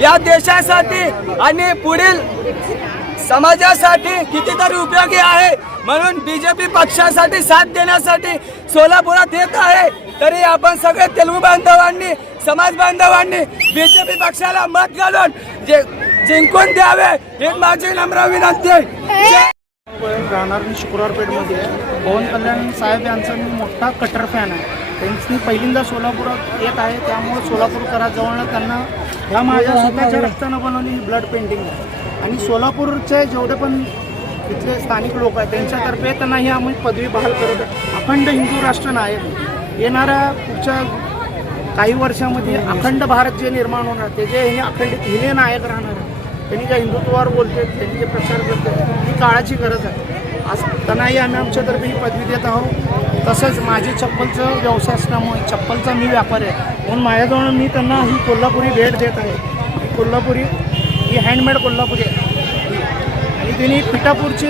या देशासाठी आणि पुढील समाजासाठी कितीतरी उपयोगी आहे. म्हणून बीजेपी पक्षासाठी साथ देण्यासाठी सोलापुरात येत आहे. तरी आपण सगळे तेलुगू बांधवांनी समाज बांधवांनी बीजेपी पक्षाला मत घालून जे जिंकून द्यावे हे माझी नम्र विनंती आहे. राहणार मी शुक्रवारपेठमध्ये पवन कल्याण साहेब यांचा मी मोठा कट्टर फॅन आहे. त्यांनी पहिल्यांदा सोलापुरात येत आहे. त्यामुळे सोलापूरकराजवळनं त्यांना ह्या माझ्या स्वतःच्या रक्तानं बनवलेली ब्लड पेंटिंग आहे. आणि सोलापूरचे जेवढे पण इथले स्थानिक लोक आहेत त्यांच्यातर्फे त्यांना ही आम्ही पदवी बहाल करत अखंड हिंदू राष्ट्र नायक. येणाऱ्या पुढच्या काही वर्षामध्ये अखंड भारत जे निर्माण होणार ते जे हे अखंडित हिने नायक राहणार त्यांनी ज्या हिंदुत्वावर बोलते त्यांनी जे प्रचार करते ही काळाची गरज आहे. त्यांनाही आम्ही आमच्यातर्फे ही पदवी देत आहोत. तसंच माझी चप्पलचं व्यवसाय असल्यामुळे चप्पलचा मी व्यापार आहे. म्हणून माझ्याजवळ मी त्यांना ही कोल्हापुरी भेट देत आहे. कोल्हापुरी ही हँडमेड कोल्हापुरी आहे. आणि त्यांनी पिठापूरचे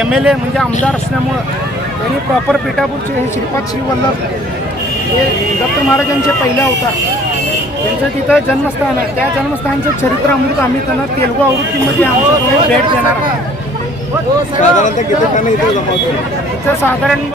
एम एल ए म्हणजे आमदार असल्यामुळं त्यांनी प्रॉपर पिठापूरचे हे श्रीपाद श्रीवल्लभ हे दत्त महाराजांचे पहिला होता त्यांचं तिथं जन्मस्थान आहे. त्या जन्मस्थानचं चरित्र अमृत आम्ही त्यांना तेलुगू आवृत्तीमध्ये आमच्याकडे भेट देणार आहे साधारणतः किती फॅन इथे जमा होतो? साधारण